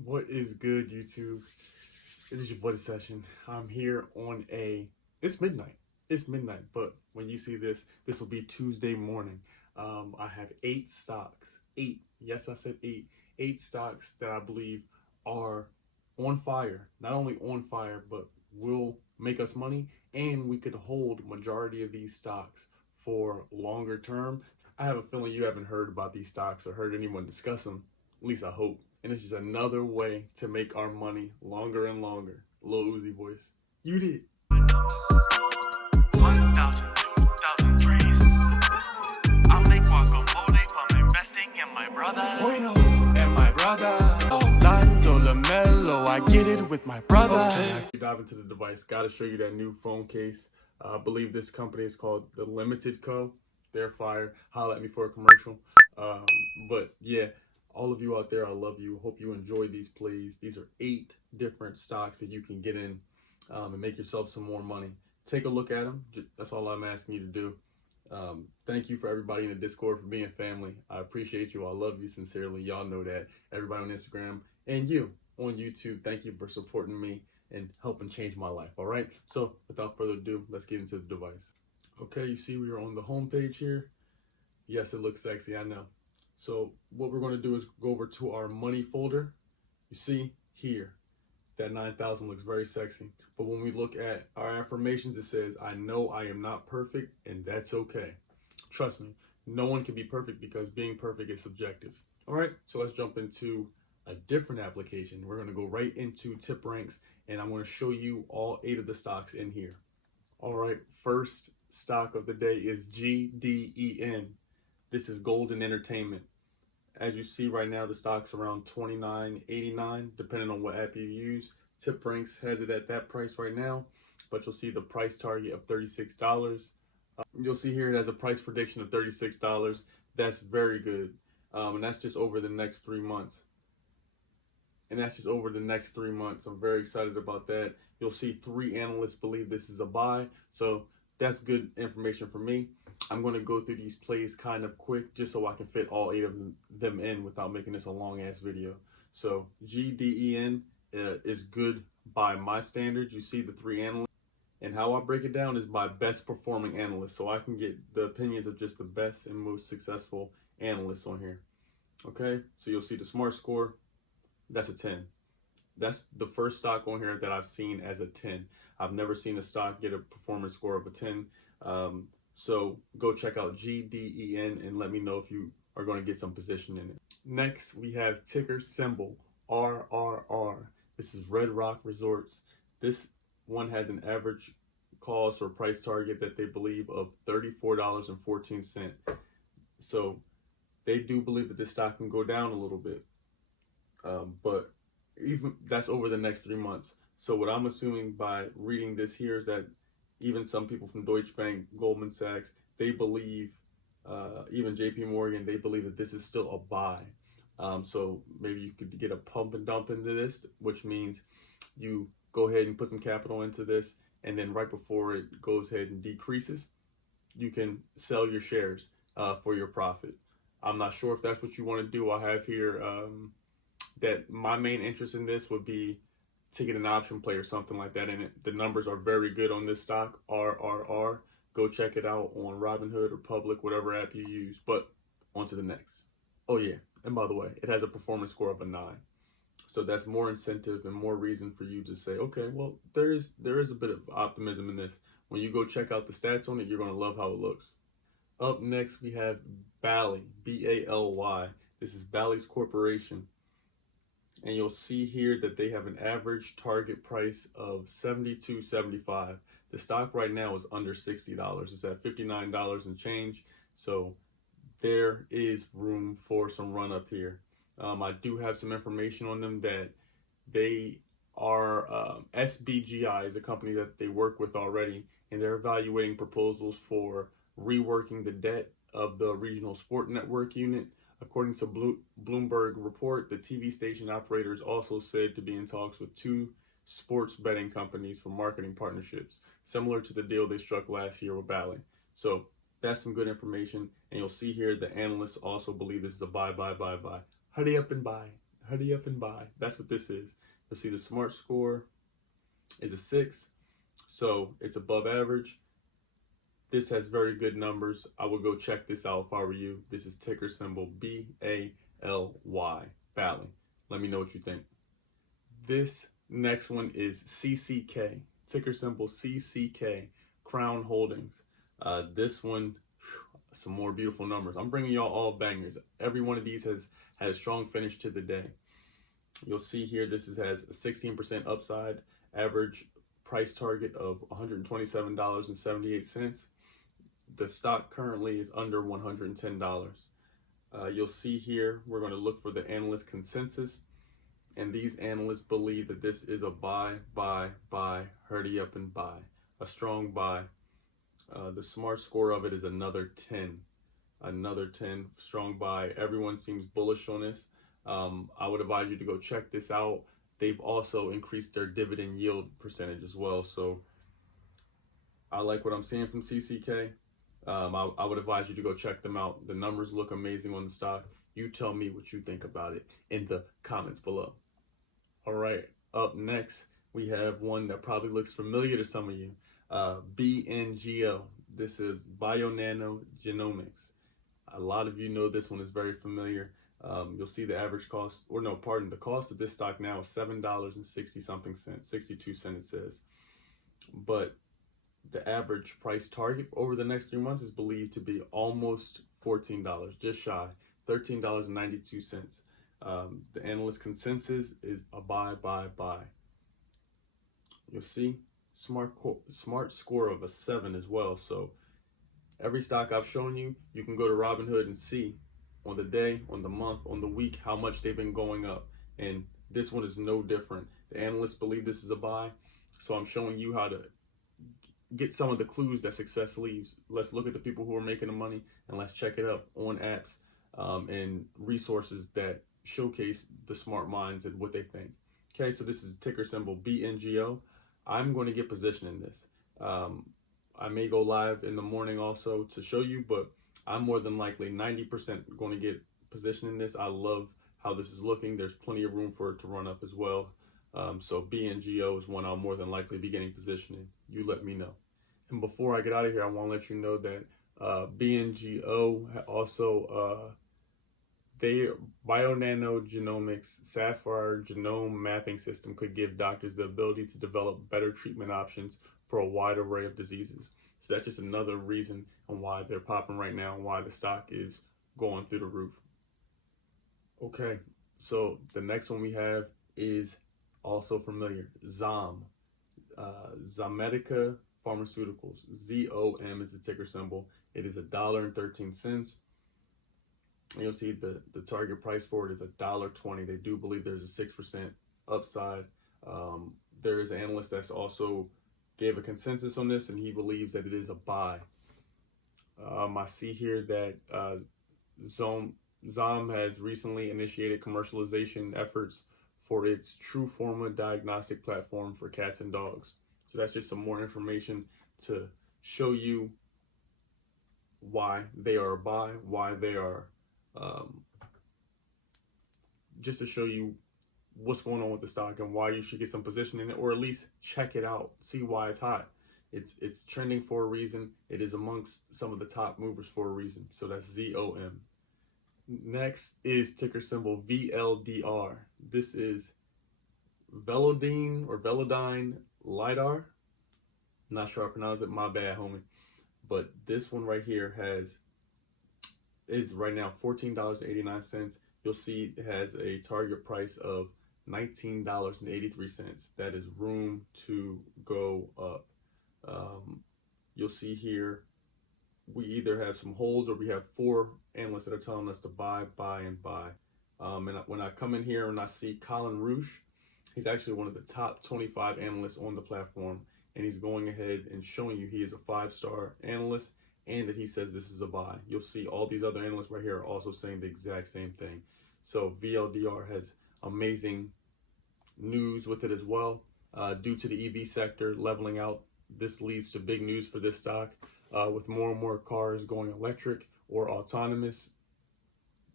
What is good, YouTube? This is your buddy session. I'm here on it's midnight. It's midnight, but when you see this, this will be Tuesday morning. I have 8 stocks. 8. Yes, I said 8. 8 stocks that I believe are on fire. Not only on fire, but will make us money, and we could hold majority of these stocks for longer term. I have a feeling you haven't heard about these stocks or heard anyone discuss them. At least I hope. And it's just another way to make our money longer and longer. Lil Uzi voice. You did. 1,000, 2,000 trees. I'll make guacamole from investing in my brother. And my brother. Lanzo Lamelo, I get it with my brother. Okay. We dive into the device. Got to show you that new phone case. I believe this company is called The Limited Co. They're fire. Holla at me for a commercial. But yeah. All of you out there, I love you. Hope you enjoy these plays. These are 8 different stocks that you can get in and make yourself some more money. Take a look at them. That's all I'm asking you to do. Thank you for everybody in the Discord for being family. I appreciate you. I love you sincerely. Y'all know that. Everybody on Instagram and you on YouTube, thank you for supporting me and helping change my life. All right. So without further ado, let's get into the device. Okay, you see we are on the home page here. Yes, it looks sexy. I know. So what we're going to do is go over to our money folder. You see here, that 9,000 looks very sexy. But when we look at our affirmations, it says, I know I am not perfect, and that's okay. Trust me, no one can be perfect because being perfect is subjective. All right, so let's jump into a different application. We're going to go right into tip ranks, and I'm going to show you all 8 of the stocks in here. All right, first stock of the day is GDEN. This is Golden Entertainment. As you see right now, the stock's around $29.89, depending on what app you use. Tip Ranks has it at that price right now, but you'll see the price target of $36. You'll see here it has a price prediction of $36. That's very good, and that's just over the next 3 months. I'm very excited about that. You'll see 3 analysts believe this is a buy, so that's good information for me. I'm going to go through these plays kind of quick just so I can fit all 8 of them in without making this a long ass video. So GDEN is good by my standards. You see the 3 analysts, and how I break it down is by best performing analysts, so I can get the opinions of just the best and most successful analysts on here. Okay, so you'll see the smart score. That's a 10. That's the first stock on here that I've seen as a 10. I've never seen a stock get a performance score of a 10. So go check out GDEN and let me know if you are going to get some position in it. Next, we have ticker symbol RRR. This is Red Rock Resorts. This one has an average cost or price target that they believe of $34.14. So they do believe that this stock can go down a little bit, but even that's over the next 3 months. So what I'm assuming by reading this here is that even some people from Deutsche Bank, Goldman Sachs, they believe, even JP Morgan, they believe that this is still a buy. So maybe you could get a pump and dump into this, which means you go ahead and put some capital into this, and then right before it goes ahead and decreases, you can sell your shares for your profit. I'm not sure if that's what you want to do. I have here that my main interest in this would be to get an option play or something like that in it. The numbers are very good on this stock, RRR. Go check it out on Robinhood or Public, whatever app you use. But on to the next. Oh yeah, and by the way, it has a performance score of a 9. So that's more incentive and more reason for you to say, okay, well, there is a bit of optimism in this. When you go check out the stats on it, you're going to love how it looks. Up next, we have Bally, B-A-L-Y. This is Bally's Corporation. And you'll see here that they have an average target price of $72.75. The stock right now is under $60. It's at $59 and change. So there is room for some run up here. I do have some information on them that they are, SBGI is a company that they work with already, and they're evaluating proposals for reworking the debt of the regional sport network unit. According to Bloomberg report, the TV station operator is also said to be in talks with 2 sports betting companies for marketing partnerships, similar to the deal they struck last year with Bally. So that's some good information. And you'll see here the analysts also believe this is a buy. Hurry up and buy. hurry up and buy. That's what this is. You'll see the smart score is a 6, so it's above average. This has very good numbers. I would go check this out if I were you. This is ticker symbol BALY, Bally. Let me know what you think. This next one is CCK, ticker symbol CCK, Crown Holdings. This one, some more beautiful numbers. I'm bringing y'all all bangers. Every one of these has had a strong finish to the day. You'll see here this has a 16% upside, average price target of $127.78. The stock currently is under $110. You'll see here we're going to look for the analyst consensus, and these analysts believe that this is a buy, hurry up and buy, a strong buy. The smart score of it is another 10, strong buy. Everyone seems bullish on this. I would advise you to go check this out. They've also increased their dividend yield percentage as well. So I like what I'm seeing from CCK. I would advise you to go check them out. The numbers look amazing on the stock. You tell me what you think about it in the comments below. All right, up next, we have one that probably looks familiar to some of you. BNGO. This is Bionano Genomics. A lot of you know this one is very familiar. You'll see the average cost, or no, pardon, the cost of this stock now is $7.60-something cents, 62 cents it says. But the average price target over the next 3 months is believed to be almost $14, just shy, $13.92. The analyst consensus is a buy. You'll see smart score of a 7 as well. So every stock I've shown you, you can go to Robinhood and see on the day, on the month, on the week, how much they've been going up. And this one is no different. The analysts believe this is a buy. So I'm showing you how to get some of the clues that success leaves. Let's look at the people who are making the money, and let's check it up on apps and resources that showcase the smart minds and what they think. Okay, so this is ticker symbol BNGO. I'm going to get position in this. I may go live in the morning also to show you, but I'm more than likely 90% going to get position in this. I love how this is looking. There's plenty of room for it to run up as well. So BNGO is one I'll more than likely be getting position in. You let me know. And before I get out of here, I want to let you know that BNGO also, Bionano Genomics Sapphire Genome Mapping System could give doctors the ability to develop better treatment options for a wide array of diseases. So that's just another reason on why they're popping right now and why the stock is going through the roof. Okay, so the next one we have is also familiar, Zomedica Pharmaceuticals. ZOM is the ticker symbol. It is $1.13. And you'll see the target price for it is $1.20. They do believe there's a 6% upside. There is an analyst that's also gave a consensus on this, and he believes that it is a buy. I see here that Zom has recently initiated commercialization efforts for its TrueForma diagnostic platform for cats and dogs. So that's just some more information to show you why they are a buy, why they are, just to show you what's going on with the stock and why you should get some position in it, or at least check it out, see why it's hot. It's trending for a reason. It is amongst some of the top movers for a reason. So that's ZOM. Next is ticker symbol VLDR. This is Velodyne or Velodyne Lidar. Not sure I pronounce it, my bad, homie. But this one right here is right now $14.89. You'll see it has a target price of $19.83. That is room to go up. You'll see here we either have some holds or we have 4 analysts that are telling us to buy. And when I come in here and I see Colin Roosh, he's actually one of the top 25 analysts on the platform, and he's going ahead and showing you he is a 5-star analyst and that he says this is a buy. You'll see all these other analysts right here are also saying the exact same thing. So VLDR has amazing news with it as well. Due to the EV sector leveling out, this leads to big news for this stock. With more and more cars going electric or autonomous,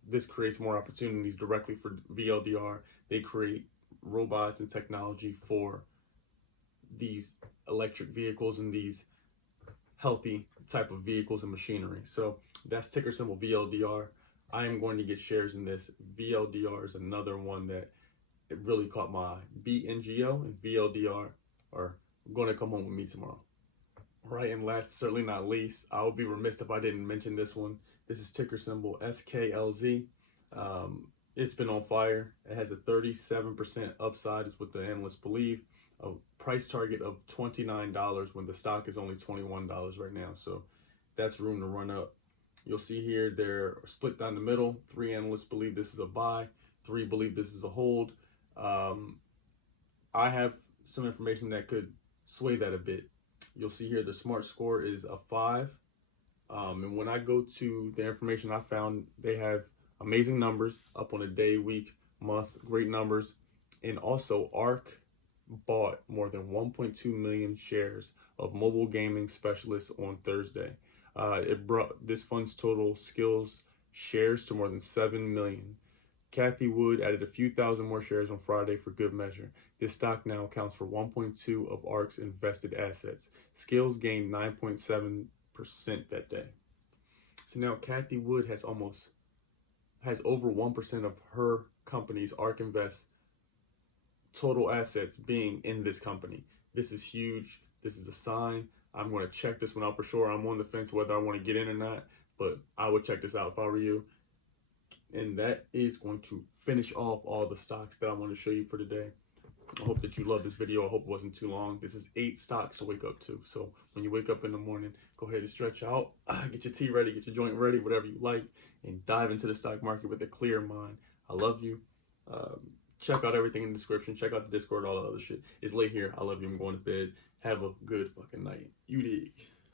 this creates more opportunities directly for VLDR. They create robots and technology for these electric vehicles and these healthy type of vehicles and machinery. So that's ticker symbol VLDR. I am going to get shares in this. VLDR is another one that it really caught my eye. BNGO and VLDR are going to come home with me tomorrow. All right, and last but certainly not least, I would be remiss if I didn't mention this one. This is ticker symbol SKLZ. It's been on fire. It has a 37% upside, is what the analysts believe. A price target of $29 when the stock is only $21 right now. So that's room to run up. You'll see here they're split down the middle. 3 analysts believe this is a buy. 3 believe this is a hold. I have some information that could sway that a bit. You'll see here the smart score is a 5. And when I go to the information I found, they have amazing numbers up on a day, week, month, great numbers. And also ARK bought more than 1.2 million shares of mobile gaming specialists on Thursday. It brought this fund's total skills shares to more than 7 million. Cathie Wood added a few thousand more shares on Friday for good measure. This stock now accounts for 1.2 of ARK's invested assets. Skills gained 9.7% that day. So now Cathie Wood has over 1% of her company's ARK Invest total assets being in this company. This is huge. This is a sign. I'm going to check this one out for sure. I'm on the fence whether I want to get in or not, but I would check this out if I were you. And that is going to finish off all the stocks that I want to show you for today. I hope that you love this video. I hope it wasn't too long. This is 8 stocks to wake up to. So when you wake up in the morning, go ahead and stretch out, get your tea ready, get your joint ready, whatever you like, and dive into the stock market with a clear mind. I love you. Check out everything in the description. Check out the Discord, all the other shit. It's late here. I love you. I'm going to bed. Have a good fucking night. You dig.